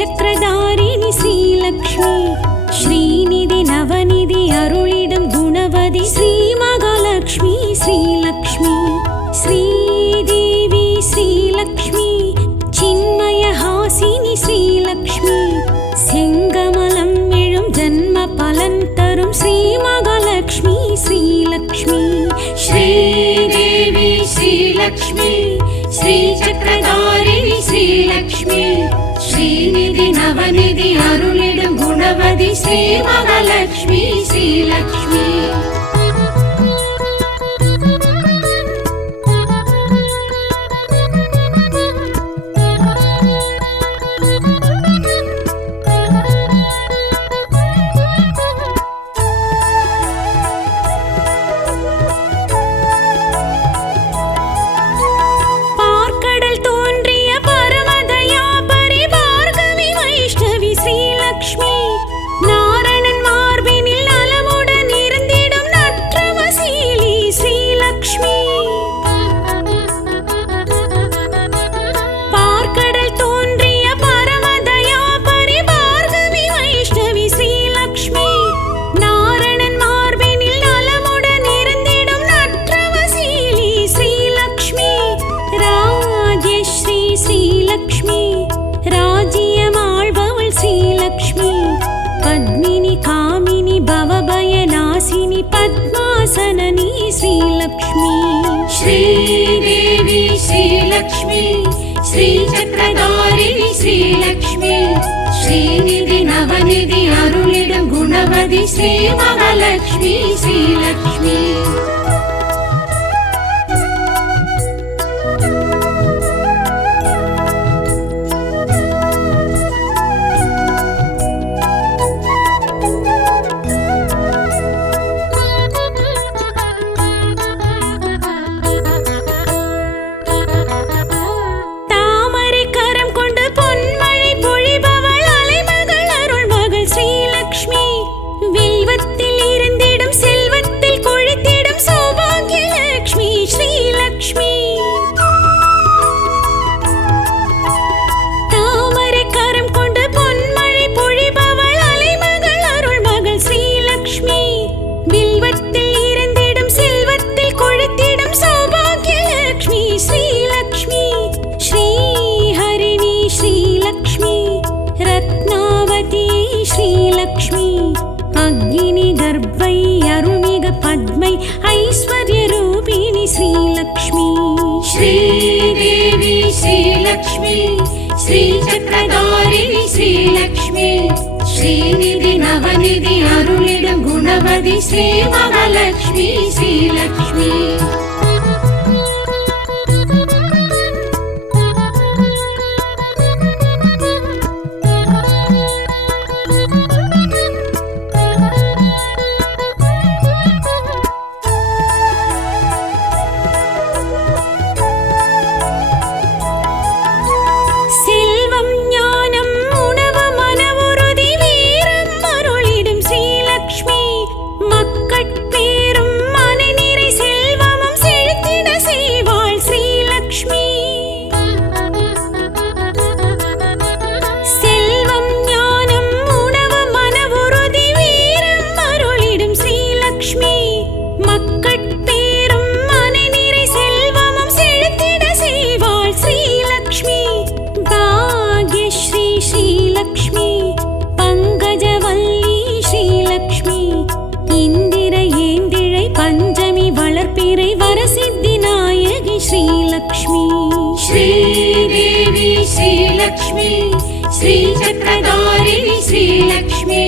श्रीचक्रधारिणि श्रीलक्ष्मी श्रीनिधि नवनिधि अरुळिडुम गुणवति श्रीमहालक्ष्मी श्रीलक्ष्मी श्रीदेवी श्रीलक्ष्मी चिन्मयहासिनी श्रीलक्ष्मी செங்கமலம் எழும் ஜன்ம பலன் தரும் ஸ்ரீமகாலட்சுமி ஸ்ரீலக்ஷ்மி ஸ்ரீதேவி ஸ்ரீலக்ஷ்மி ஸ்ரீசக்கரதாரிணி ஸ்ரீலக்ஷ்மி ஸ்ரீநிதி நவநிதி அருளிடும் குணவதி ஸ்ரீமகாலட்சுமி ஸ்ரீலக்ஷ்மி पद्मासननी श्रीलक्ष्मी श्रीदेवी श्रीलक्ष्मी श्रीचक्रधारिणी श्रीलक्ष्मी श्रीनिधि नवनिधि अरुளிடும் गुणवति श्रीमहालक्ष्मी श्रीलक्ष्मी श्रीदेवी श्रीलक्ष्मी श्रीचक्रधारिणी श्रीलक्ष्मी श्रीनिधि नवनिधि अरुளிடும் गुणवति श्रीमहालक्ष्मी श्रीलक्ष्मी श्रीदेवी श्रीलक्ष्मी श्रीचक्रधारिणी श्रीलक्ष्मी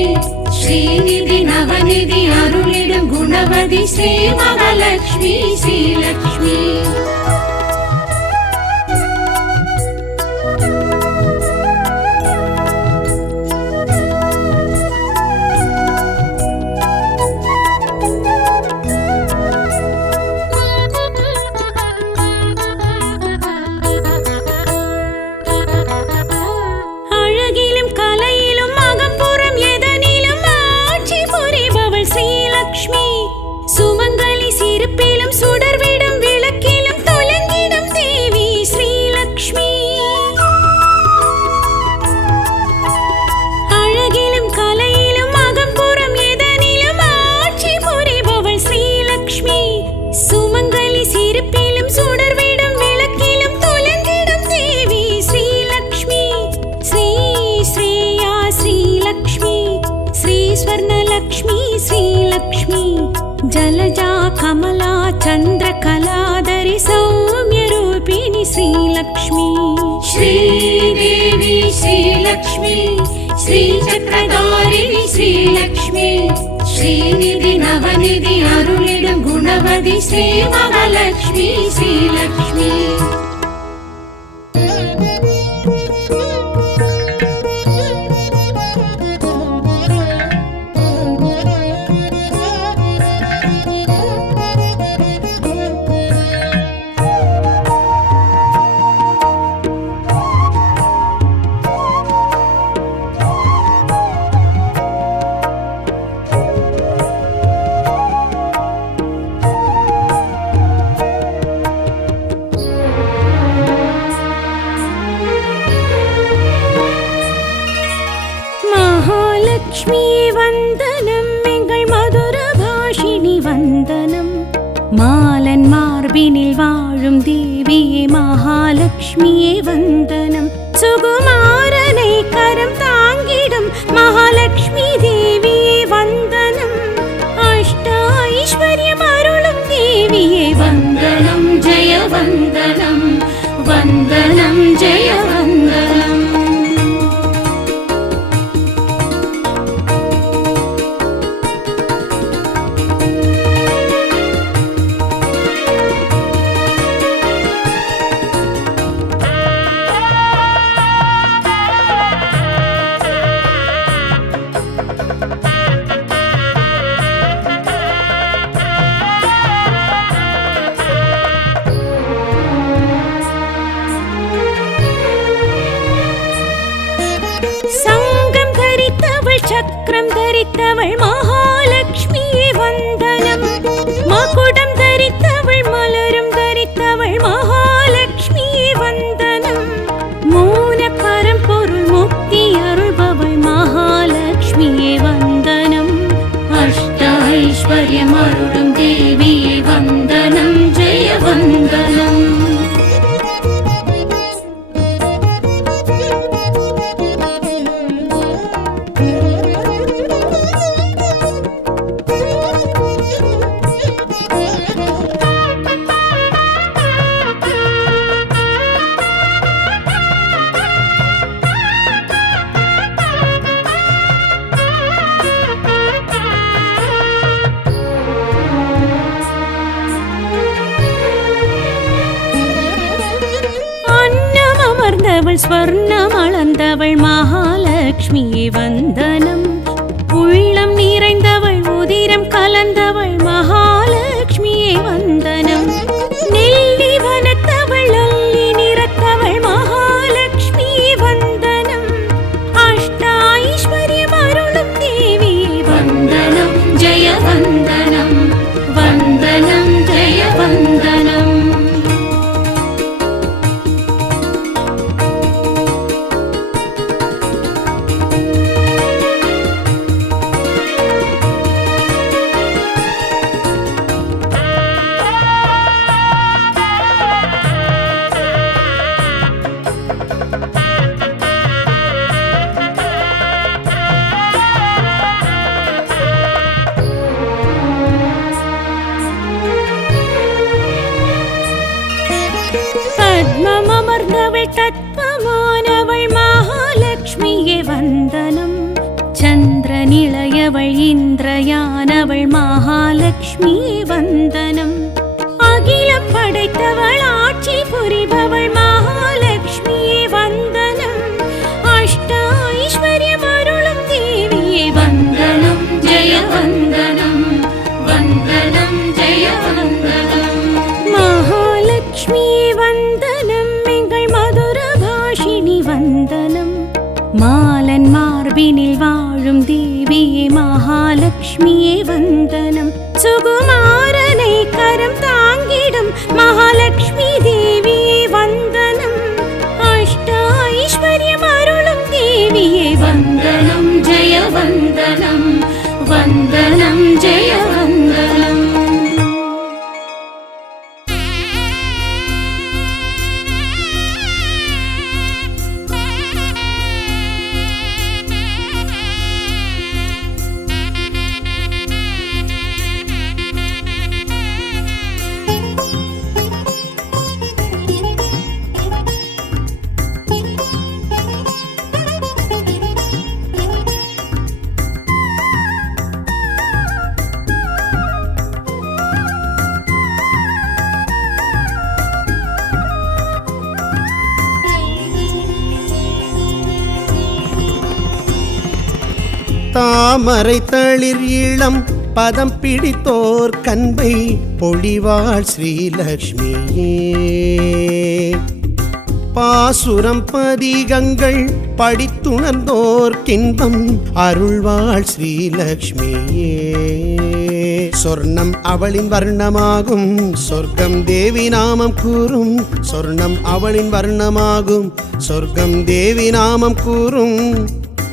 श्रीनिधि नवनिधि अरुளிடும் गुणवति श्रीमहालक्ष्मी श्रीलक्ष्मी जलजा कमला चन्द्रकलाधरि सौम्यरूपिणि श्रीलक्ष्मी श्रीदेवी श्रीलक्ष्मी श्रीचक्रधारिणि श्रीलक्ष्मी श्रीनिधि नवनिधि अरुளிடும் गुणवதி श्रीमहालक्ष्मी श्रीलक्ष्मी लक्ष्मी वन्दनं एंगल मधुर भाषिणी वन्दनं मालन मार्बिनिल वाழும் देविये महालक्ष्मिये वन्दनं सुकुमारனை கரம் தாங்கிடும் महालक्ष्मी देविये वन्दनं अष्ट ऐश्वर्यம் அருளும் देविये वन्दनं जय वन्दनं वन्दनं जय वन्दनं சங்கம் தரித்தவள் சக்கரம் தரித்தவள் மகாலட்சுமியே வந்தனம் மகுடம் தரித்தவள் மலரும் தரித்தவள் மகாலட்சுமியே வந்தனம் மூல பரம்பொருள் முக்தி அருள்பவள் மகாலட்சுமியே வந்தனம் அஷ்ட ஐஸ்வர்யம் அருளும் தேவியே வந்தனம் ஜெய வந்தனம் ஸ்வர்ணம் அளந்தவள் மகாலட்சுமியே வந்தனம் உள்ளம் நிறைந்தவள் உதிரம் கலந்தவள் மகாலட்சுமியே வந்தனம் நெல்லி வனத்தவள் அல்லி நிறத்தவள் மகாலட்சுமியே வந்தனம் அஷ்ட ஐஸ்வர்யம் அருளும் தேவியே வந்தனம் ஜெய வந்தனம் வந்தனம் ஜெய வந்தனம் பத்மமர்ந்தவள் தத்வமானவள் மகாலட்சுமியே வந்தனம் சந்திரனிளையவள் இந்திரயானவள் மகாலட்சுமியே வந்தனம் அகிலம் படைத்தவள் ஆட்சி புரிபவள் மகாலட்சுமியே வந்தனம் அஷ்ட ஐஸ்வர்யம் அருளும் தேவியே வந்தனம் ஜெய வந்தனம் வந்தனம் ஜெய வந்தனம் மகாலட்சுமியே வந்தனம் எங்கள் மதுர பாஷிணி வந்தனம் மாலன் மார்பினில் வாழும் தேவியே மகாலட்சுமியே வந்தனம் சுகுமாரனை கரம் தாங்கிடும் மகாலட்சுமி தேவியே வந்தனம் தாமரை தளிர் இளம் பதம் பிடித்தோர் கண்பை பொழிவாள் ஸ்ரீலக்ஷ்மியே பாசுரம் பதிகங்கள் படித்துணர்ந்தோர் கின்பம் அருள்வாள் ஸ்ரீலக்ஷ்மியே சொர்ணம் அவளின் வர்ணமாகும் சொர்க்கம் தேவி நாமம் கூறும் சொர்ணம் அவளின் வர்ணமாகும் சொர்க்கம் தேவி நாமம் கூறும்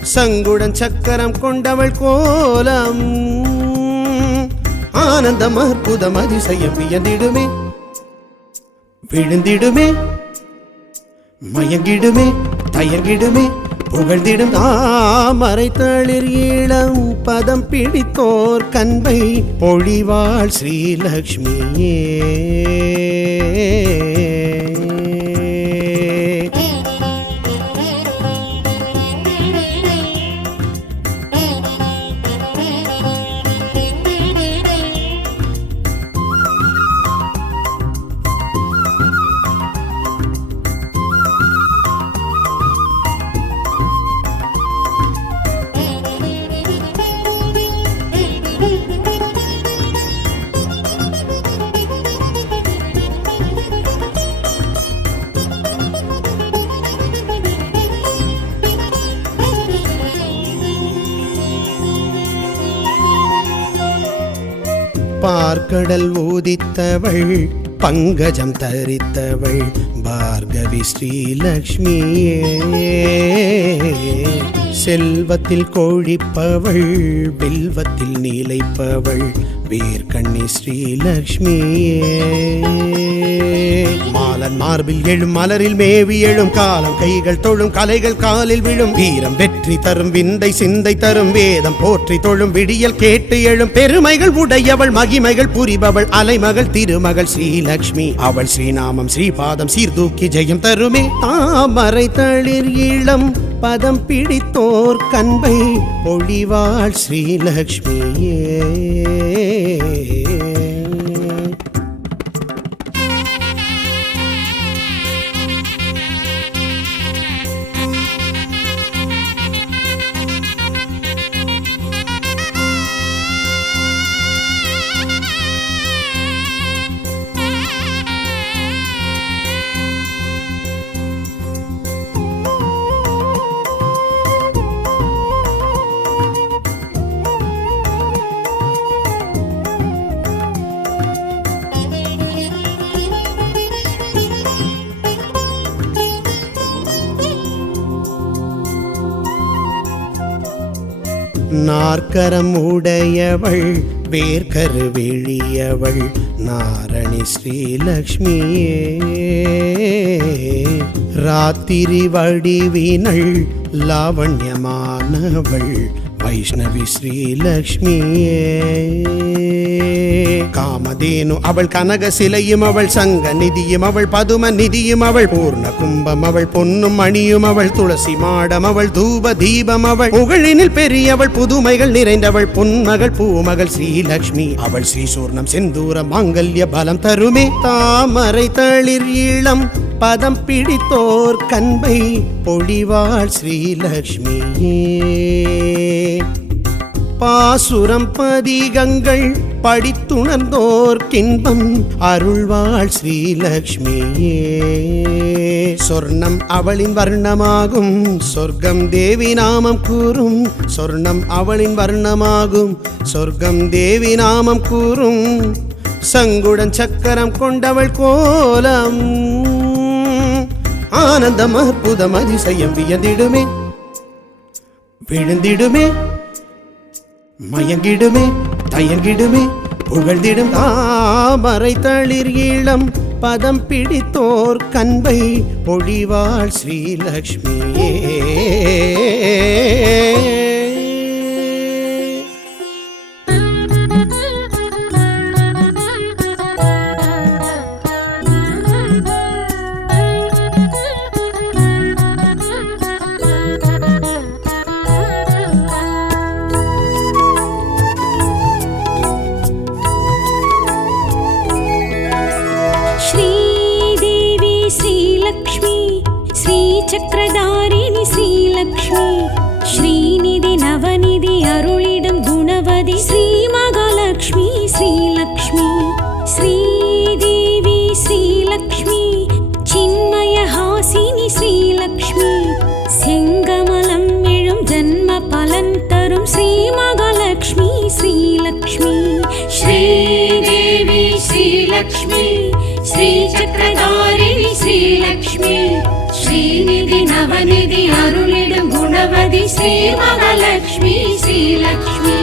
சங்குடன் சக்கரம் கொண்டவள் கோலம் ஆனந்தம் அற்புதம் அதிசயம் வியந்திடுமே விழுந்திடுமே மயங்கிடுமே தயங்கிடுமே புகழ்ந்திடும் தாமரை தளிர் இளம் பதம் பிடித்தோர் கண்பை பொழிவாள் ஸ்ரீலக்ஷ்மியே பார்க்கடல் ஊதித்தவள் பங்கஜம் தரித்தவள் பார்கவி ஸ்ரீலக்ஷ்மியே செல்வத்தில் கோழிப்பவள் வில்வத்தில் நீலைப்பவள் வீர்கண்ணி ஸ்ரீலக்ஷ்மியே மாலன் மார்பில் எழும் மலரில் மேவி எழும் காலம் கைகள் தொழும் கலைகள் காலில் விழும் வீரம் வெற்றி தரும் விந்தை சிந்தை தரும் வேதம் போற்றி தொழும் விடியல் கேட்டு எழும் பெருமைகள் உடையவள் மகிமைகள் புரிபவள் அலைமகள் திருமகள் ஸ்ரீலக்ஷ்மி அவள் ஸ்ரீநாமம் ஸ்ரீபாதம் சீர்தூக்கி ஜெயம் தருமே தாமரை தளிர் இளம் பதம் பிடித்தோர் கண்பை பொழிவாள் ஸ்ரீலக்ஷ்மியே நாற்கரம் உடையவள் வேர்கரு வெளியவள் நாரணி ஸ்ரீலக்ஷ்மியே ராத்திரி வடிவினள் லாவண்யமானவள் வைஷ்ணவி ஸ்ரீலக்ஷ்மியே காமதேனு அவள் கனக சிலையும் அவள் சங்க நிதியும் அவள் பதும நிதியும் அவள் பூர்ண கும்பம் அவள் பொன்னும் மணியும் அவள் துளசி மாடம் அவள் தூப தீபம் அவள் புகழினில் பெரியவள் புதுமைகள் நிறைந்தவள் பொன்மகள் பூமகள் ஸ்ரீலக்ஷ்மி அவள் ஸ்ரீசூர்ணம் செந்தூர மாங்கல்ய பலம் தருமே தாமரை தளிர் இளம் பதம் பிடித்தோர் கண்பை பொழிவாள் ஸ்ரீலக்ஷ்மியே பாசுரம் பதிகங்கள் படித்துணர்ந்தோர் கின்பம் அருள்வாள் ஸ்ரீலக்ஷ்மியே சொர்ணம் அவளின் வர்ணமாகும் சொர்க்கம் தேவி நாமம் கூறும் சொர்ணம் அவளின் வர்ணமாகும் சொர்க்கம் தேவி நாமம் கூறும் சங்குடன் சக்கரம் கொண்டவள் கோலம் ஆனந்தம் அற்புதம் அதிசயம் வியந்திடுமே விழுந்திடுமே மயங்கிடுமே தயங்கிடுமே புகழ்ந்திடும் தாமரை தளிர் இளம் பதம் பிடித்தோர் கண்பை பொழிவாள் ஸ்ரீலக்ஷ்மியே चक्रधारिणि श्रीलक्ष्मी श्रीनिधि நவநிதி அருளிடும் குணவதி ஸ்ரீ மகாலட்சுமி ஸ்ரீலக்ஷ்மி ஸ்ரீதேவி ஸ்ரீலக்ஷ்மி சின்மய ஹாசினி ஸ்ரீலக்ஷ்மி செங்கமலம் எழும் ஜன்ம பலன் தரும் ஸ்ரீ மகாலட்சுமி ஸ்ரீலக்ஷ்மி श्रीदेवी श्रीलक्ष्मी श्रीचक्रधारिणी श्रीलक्ष्मी श्रीनिधि नवनिधि अरुளிடும் குணவதி श्री महालक्ष्मी श्रीलक्ष्मी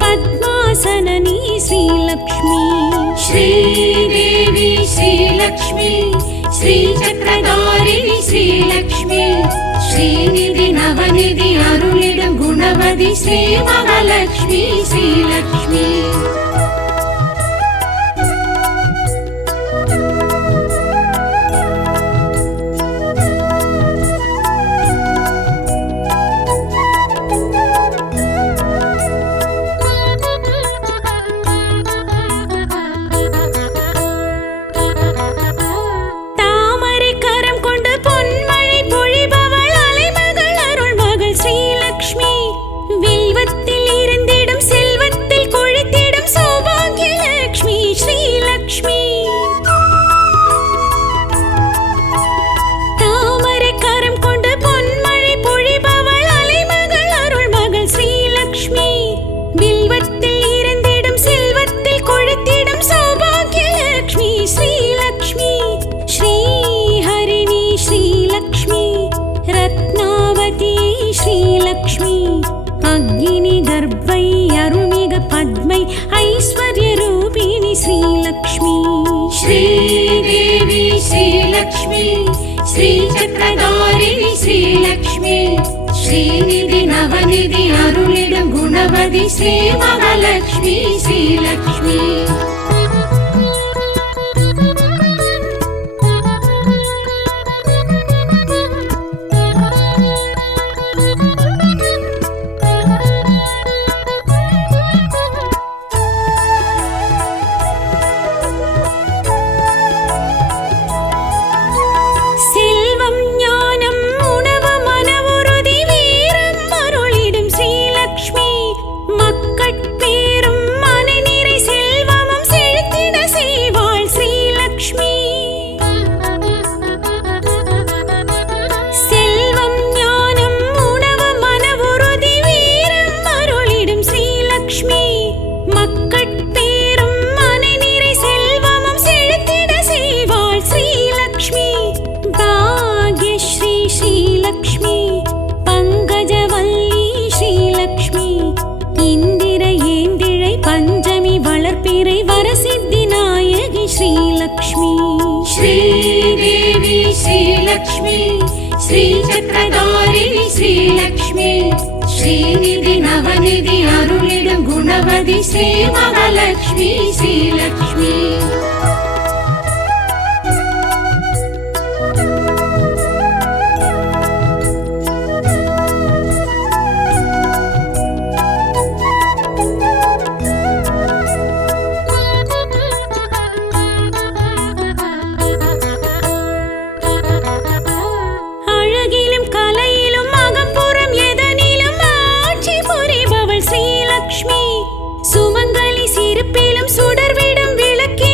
पद्मासननी श्रीलक्ष्मी श्रीदेवी श्रीलक्ष्मी श्रीचक्रधारिणी श्रीलक्ष्मी श्रीनिधि नवनिधि अरुளிடும் குணவதி श्री महालक्ष्मी श्रीलक्ष्मी श्रीदेवी श्रीलक्ष्मी श्रीचक्रधारिणी श्रीलक्ष्मी श्रीनिधि नवनिधि अरुளிடும் குணவதி श्री महालक्ष्मी श्रीलक्ष्मी श्रीदेवी श्रीलक्ष्मी श्रीचक्रधारिणी श्रीलक्ष्मी श्रीनिधि नवनिधि अरुளிடும் குணவதி श्री महालक्ष्मी श्रीलक्ष्मी சுமங்கலி சிரிப்பிலும் சுடர்விடும் விளக்கே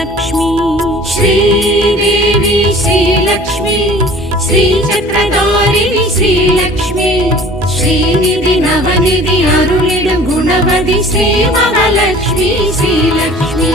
श्रीलक्ष्मी श्रीदेवी श्रीलक्ष्मी श्रीचक्रधारिणि श्रीलक्ष्मी श्रीनिधि नवनिधि अरुளிடும் गुणवதி श्रीमहालक्ष्मी श्रीलक्ष्मी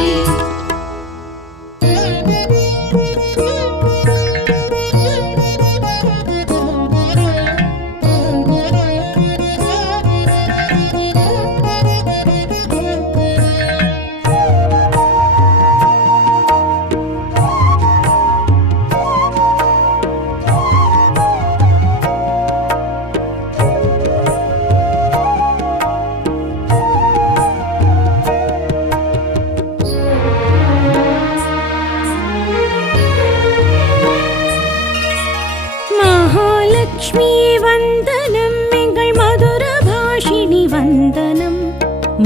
महालक्ष्मी वन्दनम् एंगल मधुर भाषिणी वन्दनम्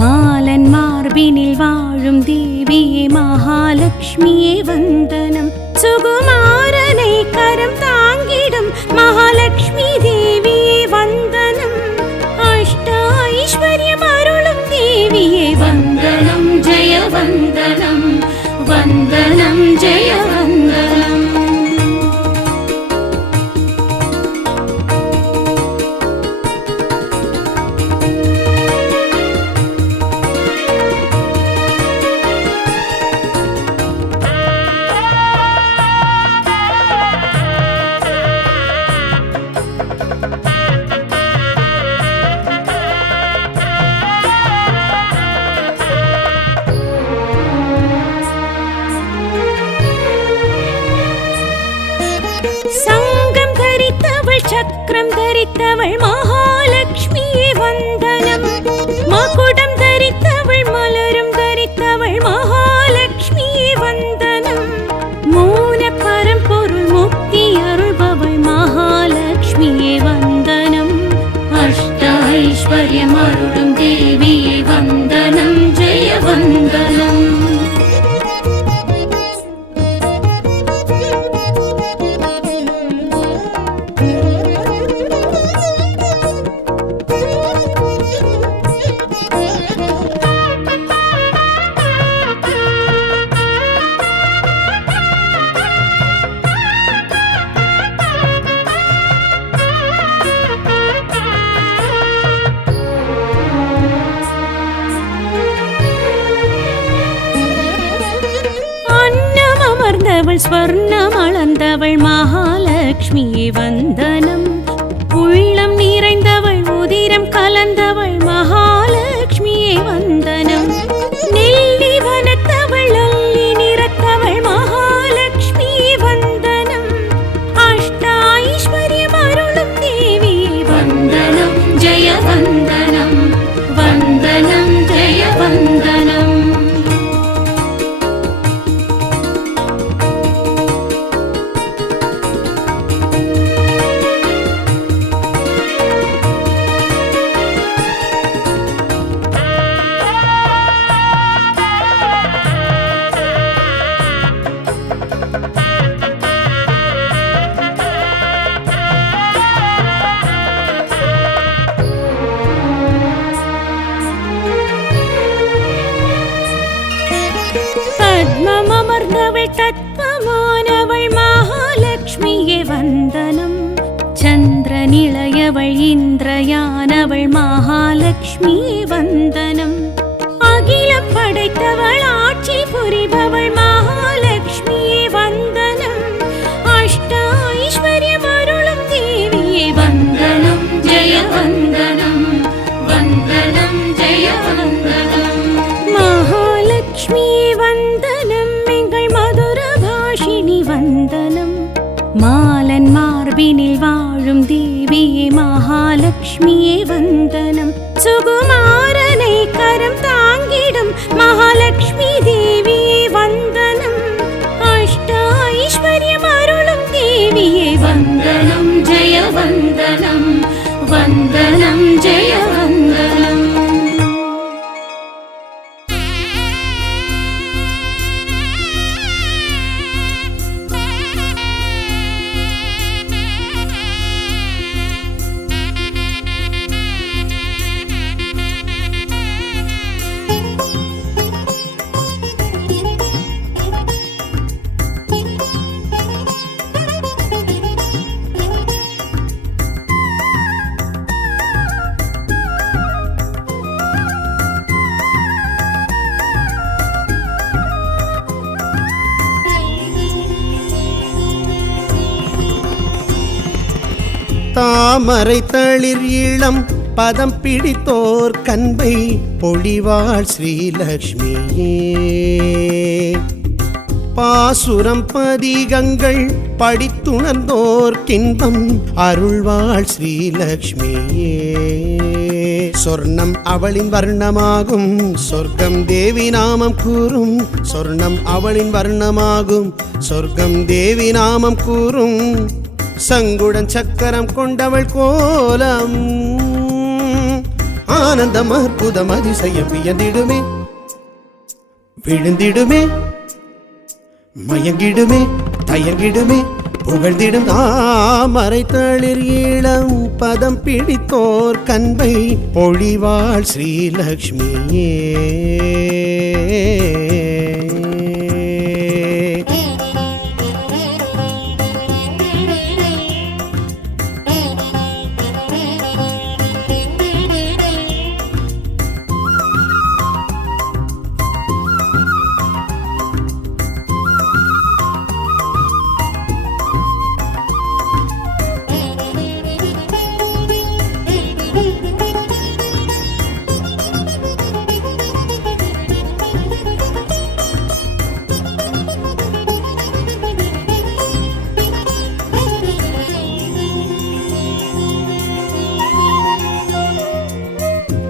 मालन मार्बिनिल वाழும் தேவியே மகாலட்சுமியே வந்தனம் சுகுமாரனை கரம் தாங்கிடும் மகாலட்சுமி தேவியே வந்தனம் அஷ்ட ஐஸ்வர்யம் அருளும் தேவியே वन्दनं जय वन्दनं वन्दनं जय वन्दनम् சங்கம் தரித்தவள் சக்கரம் தரித்தவள் மகாலட்சுமியே வந்தனம் மகுடம் தரித்தவள் மலரும் தரித்தவள் மகாலட்சுமியே வந்தனம் மூல பரம்பொருள் முக்தி அருள்பவள் மகாலட்சுமியே வந்தனம் अष्ट ऐश्वर्यम् अरुளும் देविये वन्दनं जय वन्दनम् அன்னம் அமர்ந்தவள் ஸ்வர்ணம் அளந்தவள் மகாலட்சுமியே வந்தனம் உள்ளம் நிறைந்தவள் உதிரம் கலந்தவள் மகாலட்சுமியே வந்தனம் நெல்லி வனத்தவள் அல்லி நிறத்தவள் மகாலட்சுமியே வந்தனம் அஷ்ட ஐஸ்வர்யம் அருளும் தேவியே वन्दनं जय वन्दनं वन्दनं जय वन्दनम् பத்மம் அமர்ந்தவள் தத்வமானவள் மகாலட்சுமியே வந்தனம் சந்திரனிளையவள் இந்திரயானவள் மகாலட்சுமியே வந்தனம் அகிலம் படைத்தவள் ஆட்சி புரிபவள் மகாலட்சுமியே வந்தனம் அஷ்ட ஐஸ்வர்யம் அருளும் தேவியே वन्दनं जय वन्दनं वन्दनं जय वन्दनम् மகாலட்சுமியே வந்தனம் எங்கள் மதுர பாஷிணி வந்தனம் மாலன் மார்பினில் வாழும் தேவியே மகாலட்சுமியே வந்தனம் சுகுமாரனை கரம் தாங்கிடும் மகாலட்சுமி தேவியே வந்தனம் அஷ்ட ஐஸ்வர்யம் அருளும் தேவியே वन्दनं जय वन्दनं वन्दनं जय वन्दनम् தாமரை தளிர் இளம் பதம் பிடித்தோர் கண்பை பொழிவாள் ஸ்ரீலக்ஷ்மியே பாசுரம் பதிகங்கள் படித்துணர்ந்தோர் கின்பம் அருள்வாள் ஸ்ரீலக்ஷ்மியே சொர்ணம் அவளின் வர்ணமாகும் சொர்க்கம் தேவி நாமம் கூறும் சொர்ணம் அவளின் வர்ணமாகும் சொர்க்கம் தேவி நாமம் கூறும் சங்குடன் சக்கரம் கொண்டவள் கோலம் ஆனந்தம் அற்புதம் அதிசயம் வியந்திடுமே விழுந்திடுமே மயங்கிடுமே தயங்கிடுமே புகழ்ந்திடும் தாமரை தளிர் இளம் பதம் பிடித்தோர் கண்பை பொழிவாள் ஸ்ரீலக்ஷ்மியே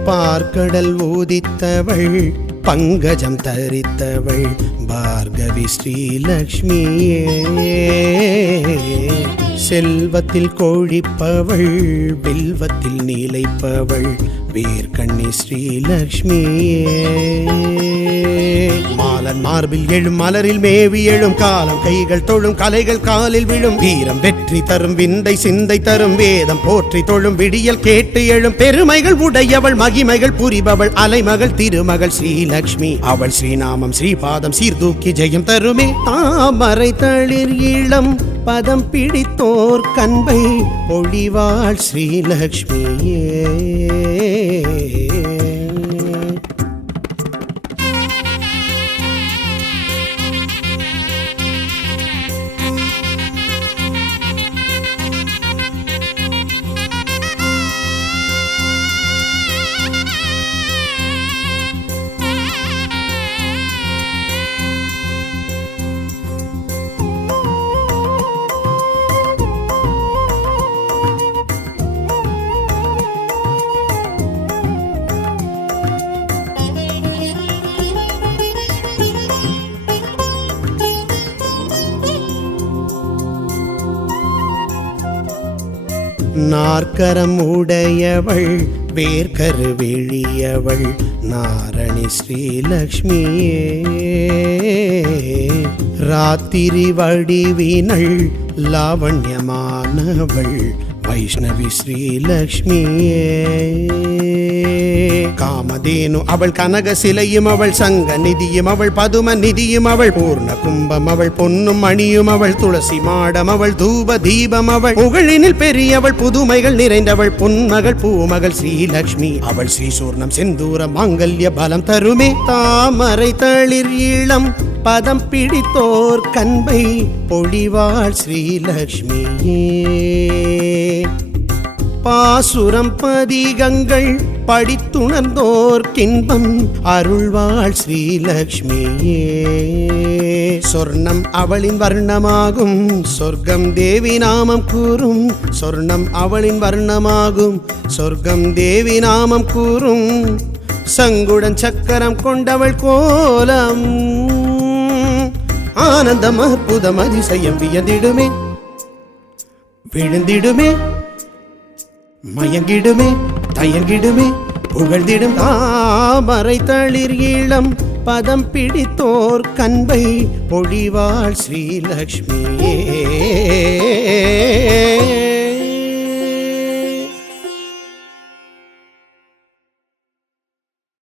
பார்க்கடல் ஊதித்தவள் பங்கஜம் தரித்தவள் பார்கவி ஸ்ரீலக்ஷ்மியே செல்வத்தில் கோழிப்பவள் வில்வத்தில் நீலைப்பவள் வேர்கண்ணி ஸ்ரீலக்ஷ்மியே மாலன் மார்பில் எழும் மலரில் மேவி எழும் காலம் கைகள் தொழும் கலைகள் காலில் விழும் வீரம் வெற்றி தரும் விந்தை சிந்தை தரும் வேதம் போற்றி தொழும் விடியல் கேட்டு எழும் பெருமைகள் உடையவள் மகிமைகள் புரிபவள் அலைமகள் திருமகள் ஸ்ரீலக்ஷ்மி அவள் ஸ்ரீநாமம் ஸ்ரீபாதம் சீர்தூக்கி ஜெயம் தருமே தாமரை தளிர் இளம் பதம் பிடித்தோர் கண்பை பொழிவாள் ஸ்ரீலக்ஷ்மியே நாற்கரம் உடையவள் வேர்கரு வெளியவள் நாரணி ஸ்ரீலக்ஷ்மியே ராத்திரி வடிவினள் லாவண்யமானவள் வைஷ்ணவி ஸ்ரீலக்ஷ்மியே காமதேனு அவள் கனக சிலையும் அவள் சங்க நிதியும் அவள் பதும நிதியும் அவள் பூர்ண கும்பம் அவள் பொன்னும் மணியும் அவள் துளசி மாடம் அவள் தூப தீபம் அவள் புகழினில் பெரியவள் புதுமைகள் நிறைந்தவள் பொன்மகள் பூமகள் ஸ்ரீலக்ஷ்மி அவள் ஸ்ரீசூர்ணம் செந்தூர மாங்கல்ய பலம் தருமே தாமரை தளிர் இளம் பதம் பிடித்தோர் கண்பை பொழிவாள் ஸ்ரீலக்ஷ்மியே பாசுரம் பதிகங்கள் படித்துணர்ந்தோர் கின்பம் அருள்வாள் ஸ்ரீலக்ஷ்மியே சொர்ணம் அவளின் வர்ணமாகும் சொர்க்கம் தேவி நாமம் கூறும் சொர்ணம் அவளின் வர்ணமாகும் சொர்க்கம் தேவி நாமம் கூறும் சங்குடன் சக்கரம் கொண்டவள் கோலம் ஆனந்தம் அற்புதம் அதிசயம் வியந்திடுமே விழுந்திடுமே மயங்கிடுமே தயங்கிடுமே புகழ்ந்திடும் தாமரை தளிர் இளம் பதம் பிடித்தோர் கண்பை பொழிவாள் ஸ்ரீலக்ஷ்மியே